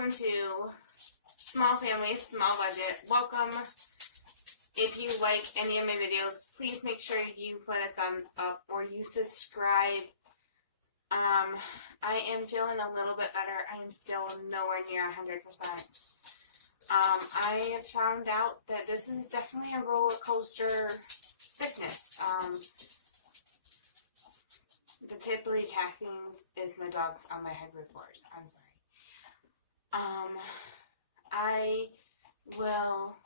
welcome to Small Family, Small Budget. Welcome. If you like any of my videos, please make sure you put a thumbs up or you subscribe. I am feeling a little bit better. I'm still nowhere near 100%. I have found out that this is definitely a roller coaster sickness. The typically attacking is my dogs on my hardwood floors. I'm sorry. I will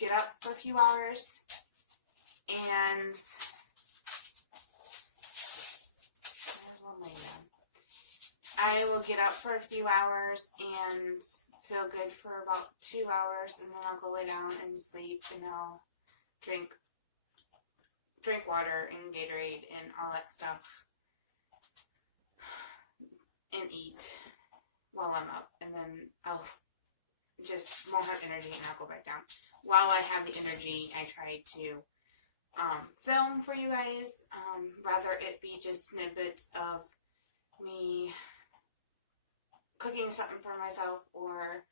get up for a few hours and I will get up for a few hours and feel good for about 2 hours, and then I'll go lay down and sleep, and I'll drink water and Gatorade and all that stuff and eat while I'm up, and then I'll just won't have energy and I'll go back down. While I have the energy, I try to film for you guys, rather it be just snippets of me cooking something for myself or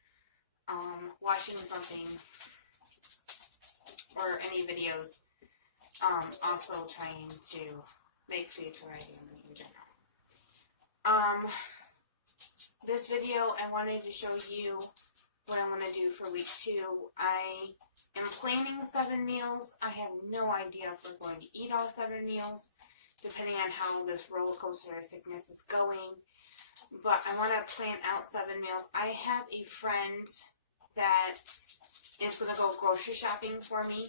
watching something or any videos. Also trying to make food for my family in general. This video I wanted to show you what I want to do for week 2. I am planning 7 meals. I have no idea if we're going to eat all 7 meals, depending on how this roller coaster of sickness is going. But I want to plan out 7 meals. I have a friend that is going to go grocery shopping for me.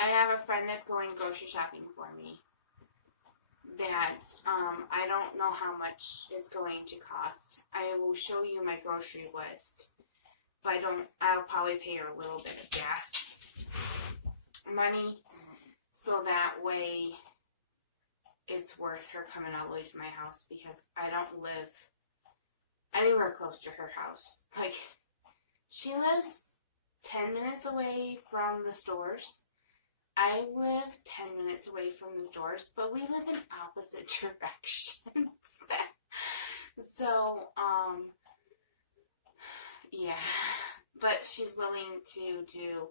I have a friend that's going grocery shopping for me that I don't know how much it's going to cost. I will show you my grocery list, but I'll probably pay her a little bit of gas money, so that way it's worth her coming all the way to my house, because I don't live anywhere close to her house. Like, she lives 10 minutes away from the stores. I live 10 minutes away from the stores, but we live in opposite directions. So, yeah. But she's willing to do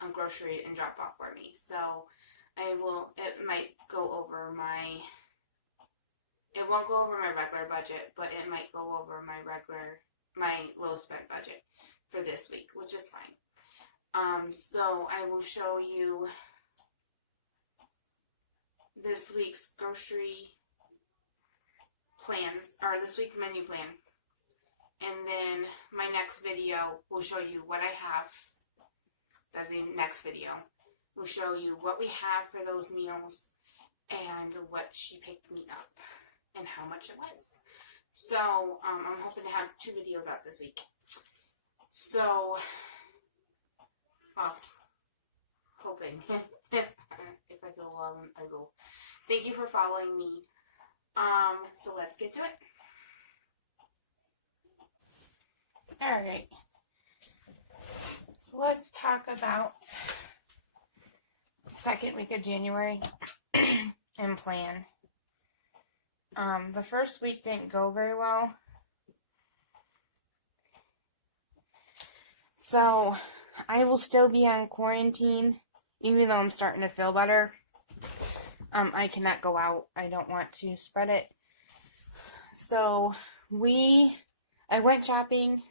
a grocery and drop off for me. So, it might go over it won't go over my regular budget, but it might go over my low spent budget for this week, which is fine. So I will show you this week's grocery plans, or this week's menu plan. And then my next video will show you what I have. That'll be the next video. We'll show you what we have for those meals and what she picked me up and how much it was. So, I'm hoping to have 2 videos out this week. So, hoping. If I feel well, I will. Thank you for following me. So let's get to it. Alright. So let's talk about the 2nd week of January and plan. The first week didn't go very well. So I will still be on quarantine, even though I'm starting to feel better. I cannot go out. I don't want to spread it. So I went shopping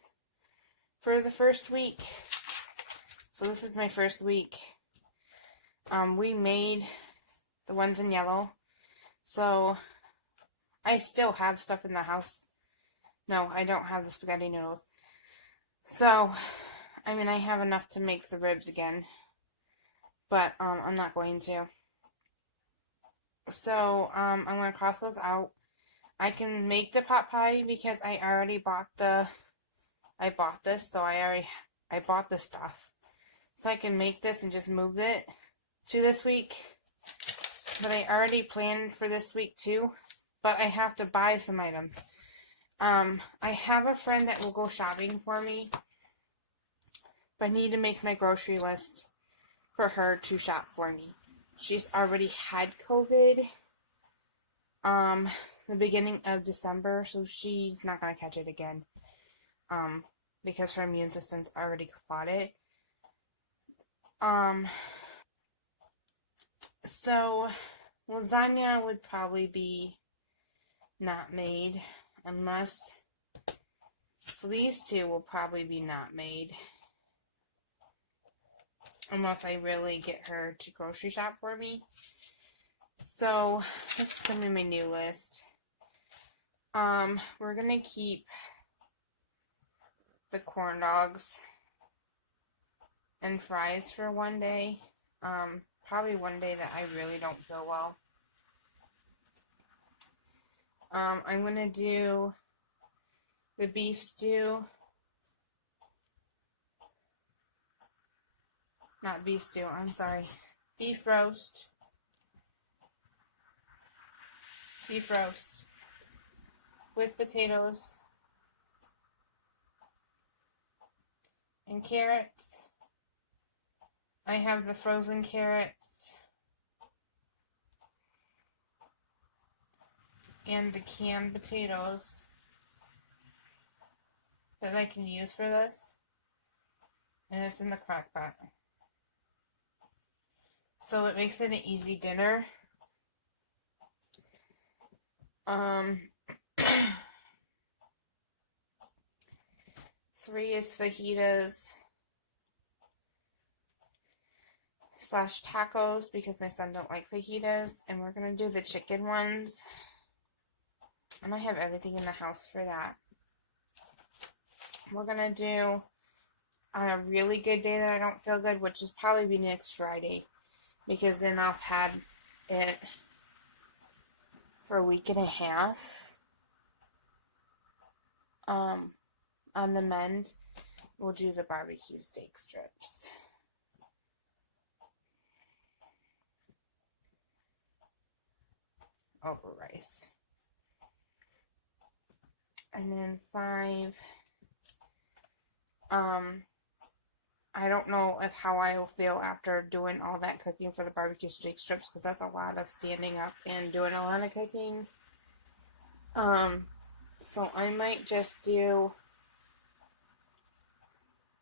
for the first week. So this is my first week. We made the ones in yellow. So I still have stuff in the house. No, I don't have the spaghetti noodles. So, I mean, I have enough to make the ribs again. But, I'm not going to. So, I'm going to cross those out. I can make the pot pie because I already bought I bought this, so I bought this stuff. So I can make this and just move it to this week. But I already planned for this week too. But I have to buy some items. I have a friend that will go shopping for me. But I need to make my grocery list for her to shop for me. She's already had COVID. the beginning of December, so she's not going to catch it again. Because her immune system's already fought it. So lasagna would probably be not made unless, so these two will probably be not made unless I really get her to grocery shop for me. So this is going to be my new list. We're going to keep the corn dogs and fries for one day. Probably one day that I really don't feel well. I'm going to do the beef stew. Not beef stew, I'm sorry. Beef roast. Beef roast. With potatoes. And carrots. I have the frozen carrots. And the canned potatoes that I can use for this. And it's in the crock pot. So it makes it an easy dinner. 3 is fajitas / tacos because my son don't like fajitas, and we're gonna do the chicken ones. And I have everything in the house for that. We're gonna do on a really good day that I don't feel good, which is probably be next Friday, because then I'll have had it for a week and a half. On the mend, we'll do the barbecue steak strips. Over rice. And then 5, I don't know how I will feel after doing all that cooking for the barbecue steak strips, because that's a lot of standing up and doing a lot of cooking. So I might just do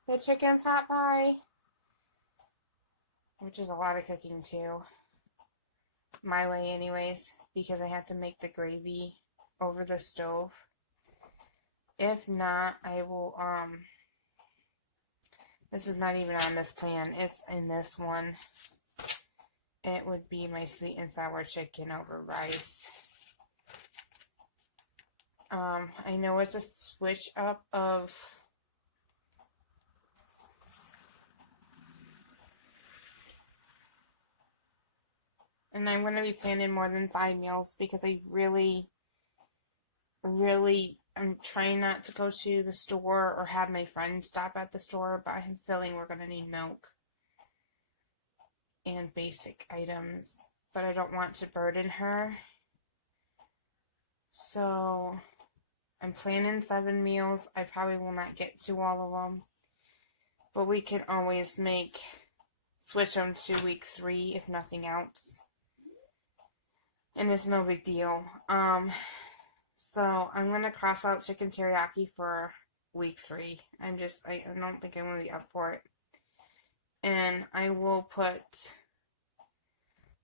the chicken pot pie, which is a lot of cooking too. My way anyways, because I have to make the gravy over the stove. If not, I will, this is not even on this plan, it's in this one. It would be my sweet and sour chicken over rice. I know it's a switch up of and I'm going to be planning more than 5 meals because I really I'm trying not to go to the store or have my friend stop at the store, but I'm feeling we're going to need milk and basic items, but I don't want to burden her. So I'm planning 7 meals. I probably will not get to all of them, but we can always switch them to week 3 if nothing else. And it's no big deal. So I'm going to cross out chicken teriyaki for week 3. I don't think I'm going to be up for it. And I will put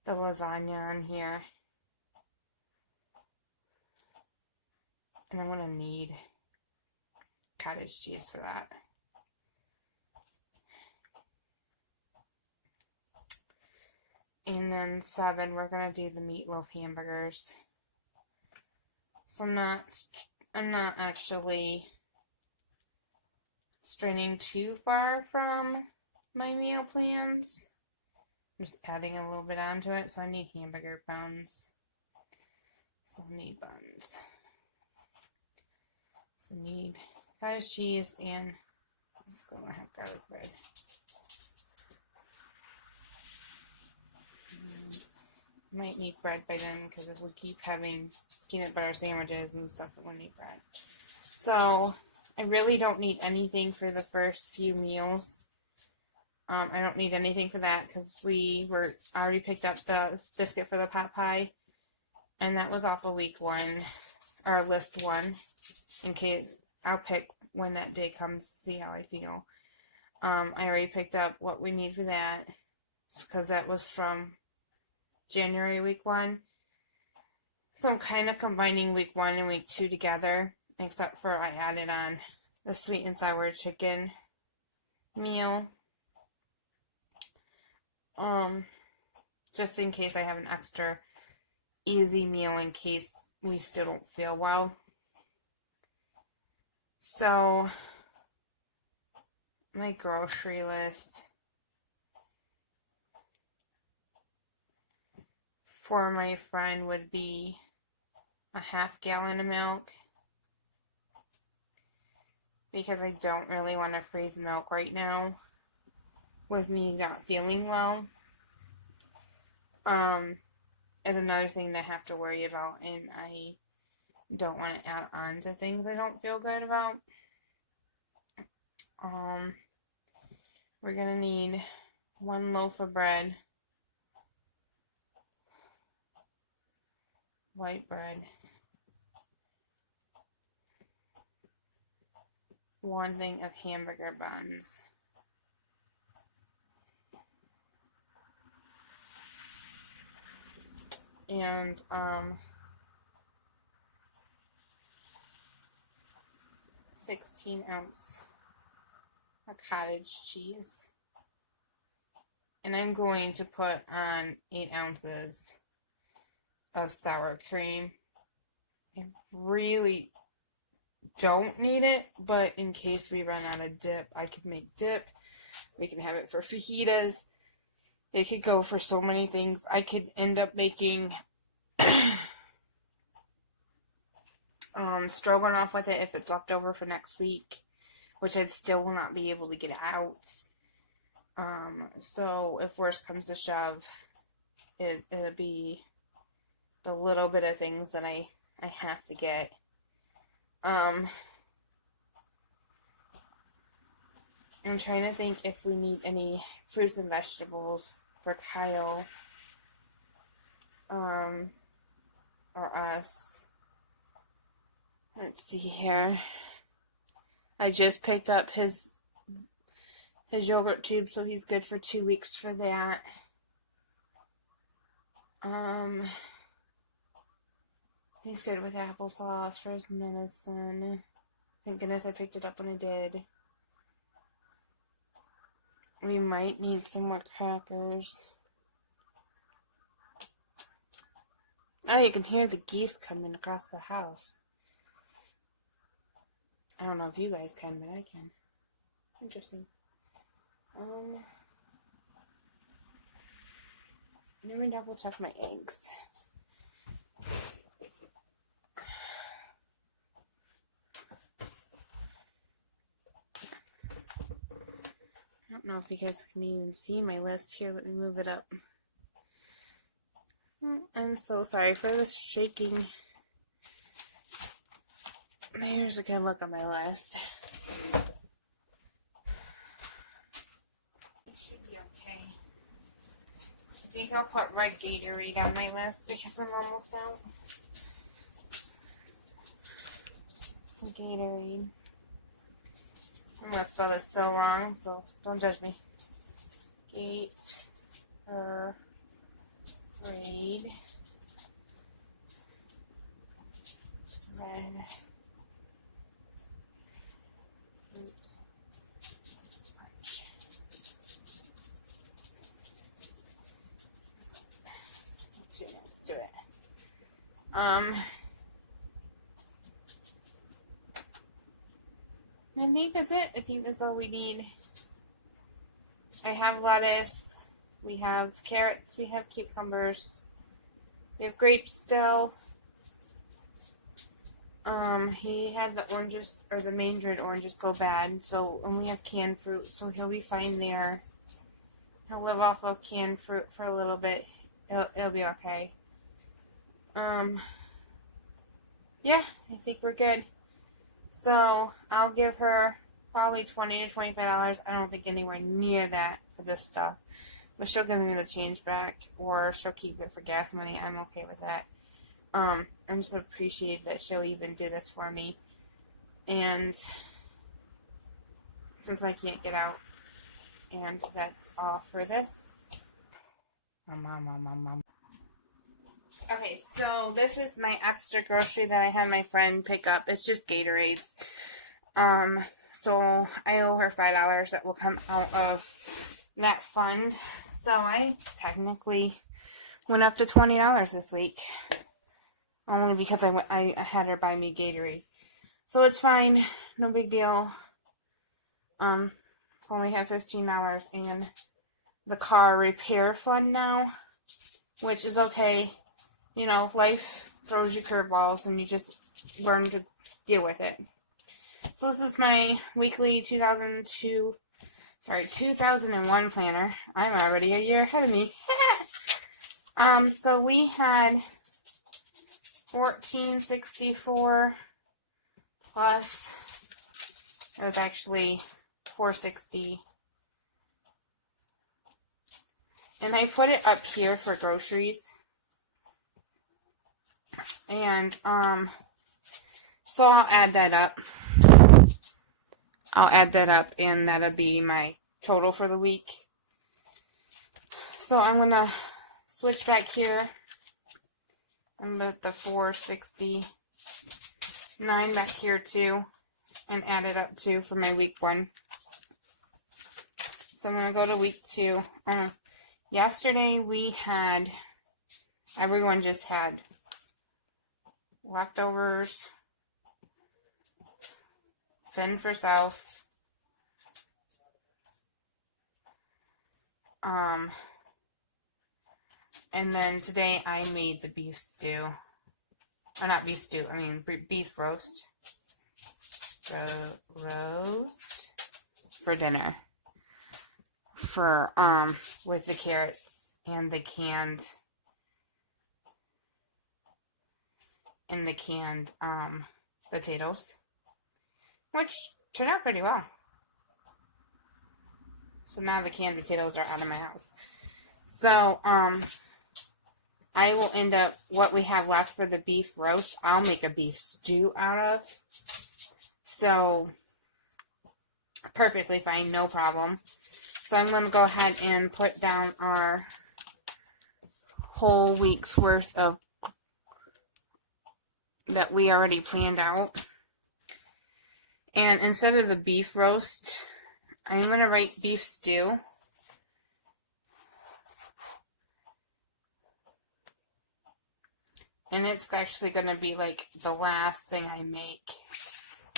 the lasagna on here. And I'm going to need cottage cheese for that. And then 7, we're going to do the meatloaf hamburgers. So I'm not actually straying too far from my meal plans. I'm just adding a little bit onto it. So I need hamburger buns. So I need buns. So I need cottage cheese and this is going to have garlic bread. Might need bread by then because if we keep having peanut butter sandwiches and stuff, we'll need bread. So I really don't need anything for the first few meals. I don't need anything for that because we already picked up the biscuit for the pot pie. And that was off of week 1, or list 1, in case I'll pick when that day comes to see how I feel. I already picked up what we need for that, because that was from January week 1. So I'm kind of combining week 1 and week 2 together, except for I added on the sweet and sour chicken meal. Just in case I have an extra easy meal in case we still don't feel well. So, my grocery list for my friend would be a half gallon of milk, because I don't really want to freeze milk right now with me not feeling well. Is another thing that I have to worry about, and I don't want to add on to things I don't feel good about. We're gonna need 1 loaf of bread, white bread, 1 thing of hamburger buns, and 16-ounce of cottage cheese. And I'm going to put on 8 ounces of sour cream. I really don't need it, but in case we run out of dip, I could make dip. We can have it for fajitas. It could go for so many things. I could end up making stroganoff with it if it's left over for next week, which I'd still will not be able to get out. So if worse comes to shove, it'll be the little bit of things that I have to get. I'm trying to think if we need any fruits and vegetables for Kyle, or us. Let's see here. I just picked up his yogurt tube, so he's good for 2 weeks for that. He's good with applesauce for his medicine. Thank goodness I picked it up when I did. We might need some more crackers. Oh, you can hear the geese coming across the house. I don't know if you guys can, but I can. Interesting. Let me double check my eggs. I don't know if you guys can even see my list here. Let me move it up. I'm so sorry for the shaking. There's a good look on my list. It should be okay. I think I'll put red Gatorade on my list because I'm almost out. Some Gatorade. I'm gonna spell this so wrong, so don't judge me. Gatorade. Red. Oops. Punch. Let's do it. I think that's it. I think that's all we need. I have lettuce. We have carrots. We have cucumbers. We have grapes still. He had the oranges, or the mandarin oranges go bad, so, and we have canned fruit, so he'll be fine there. He'll live off of canned fruit for a little bit. It'll be okay. Yeah, I think we're good. So, I'll give her probably $20 to $25. I don't think anywhere near that for this stuff. But she'll give me the change back, or she'll keep it for gas money. I'm okay with that. I'm just appreciated that she'll even do this for me. And since I can't get out, and that's all for this. Okay, so this is my extra grocery that I had my friend pick up. It's just Gatorades. So I owe her $5 that will come out of that fund. So I technically went up to $20 this week. Only because I had her buy me Gatorade. So it's fine. No big deal. It's only had $15 and the car repair fund now, which is okay. You know, life throws you curveballs and you just learn to deal with it. So this is my weekly 2001 planner. I'm already a year ahead of me. So we had $14.64 plus, it was actually $4.60. And I put it up here for groceries. And, so I'll add that up. And that'll be my total for the week. So I'm gonna switch back here and put the $4.69 back here too, and add it up too for my week 1. So I'm gonna go to week 2. Yesterday everyone just had leftovers, Finn for South, and then today I made the beef stew, or not beef stew, I mean beef roast, roast for dinner, for, with the carrots and the canned, potatoes, which turned out pretty well. So now the canned potatoes are out of my house. So, I will end up, what we have left for the beef roast, I'll make a beef stew out of. So, perfectly fine, no problem. So I'm going to go ahead and put down our whole week's worth of that we already planned out. And instead of the beef roast, I'm going to write beef stew. And it's actually going to be like the last thing I make.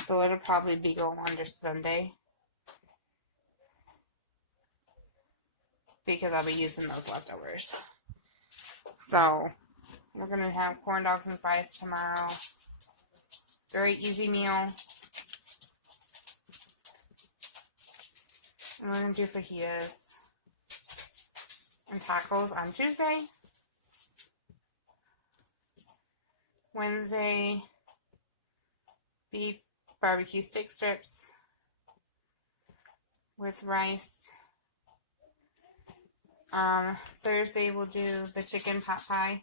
So it'll probably be going under Sunday, because I'll be using those leftovers. So we're going to have corn dogs and fries tomorrow. Very easy meal. And we're going to do fajitas and tacos on Tuesday. Wednesday, beef barbecue steak strips with rice. Thursday we'll do the chicken pot pie.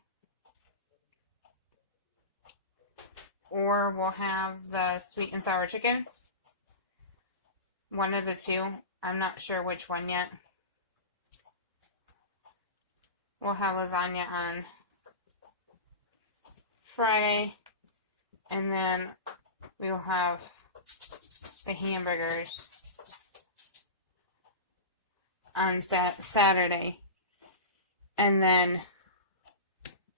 Or we'll have the sweet and sour chicken. One of the two. I'm not sure which one yet. We'll have lasagna on Friday, and then we'll have the hamburgers on Saturday, and then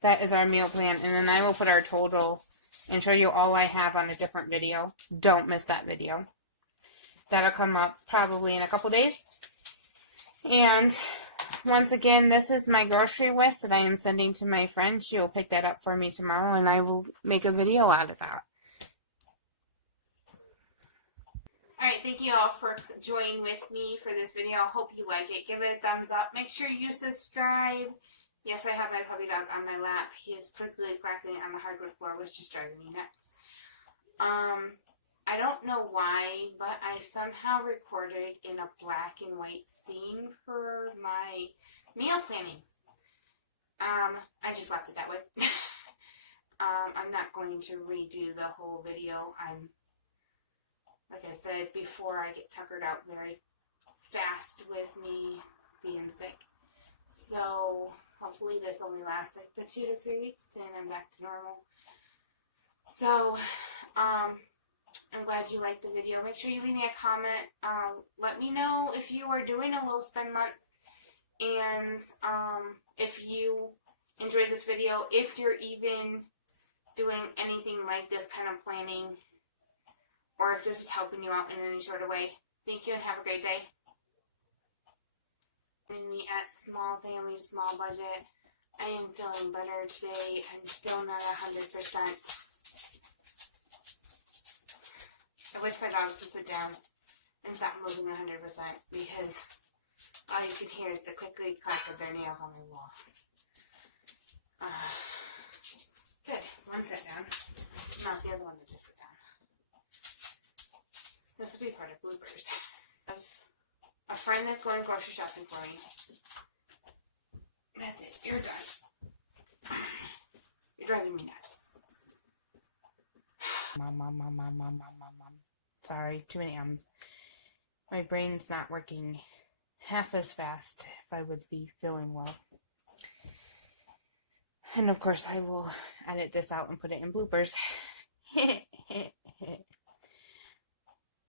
that is our meal plan. And then I will put our total and show you all I have on a different video. Don't miss that video. That'll come up probably in a couple days. And once again, this is my grocery list that I am sending to my friend. She will pick that up for me tomorrow, and I will make a video out of that. Alright, thank you all for joining with me for this video. I hope you like it. Give it a thumbs up. Make sure you subscribe. Yes, I have my puppy dog on my lap. He is quickly clacking on the hardwood floor, which is driving me nuts. I don't know why, but I somehow recorded in a black and white scene for my meal planning. I just left it that way. I'm not going to redo the whole video. Like I said before, I get tuckered out very fast with me being sick. So hopefully this only lasts like the 2 to 3 weeks and I'm back to normal. So, I'm glad you liked the video. Make sure you leave me a comment. Let me know if you are doing a low spend month, and if you enjoyed this video, if you're even doing anything like this kind of planning, or if this is helping you out in any sort of way. Thank you and have a great day. Join me at Small Family, Small Budget. I am feeling better today. I'm still not 100%. I wish my dogs would sit down and stop moving 100% because all you can hear is the clickety clack of their nails on my wall. Good. One sit down. Not the other one that just sit down. This will be part of bloopers. I have a friend that's going grocery shopping for me. That's it. You're done. You're driving me nuts. Mom. Sorry, too many M's. My brain's not working half as fast if I would be feeling well. And of course I will edit this out and put it in bloopers.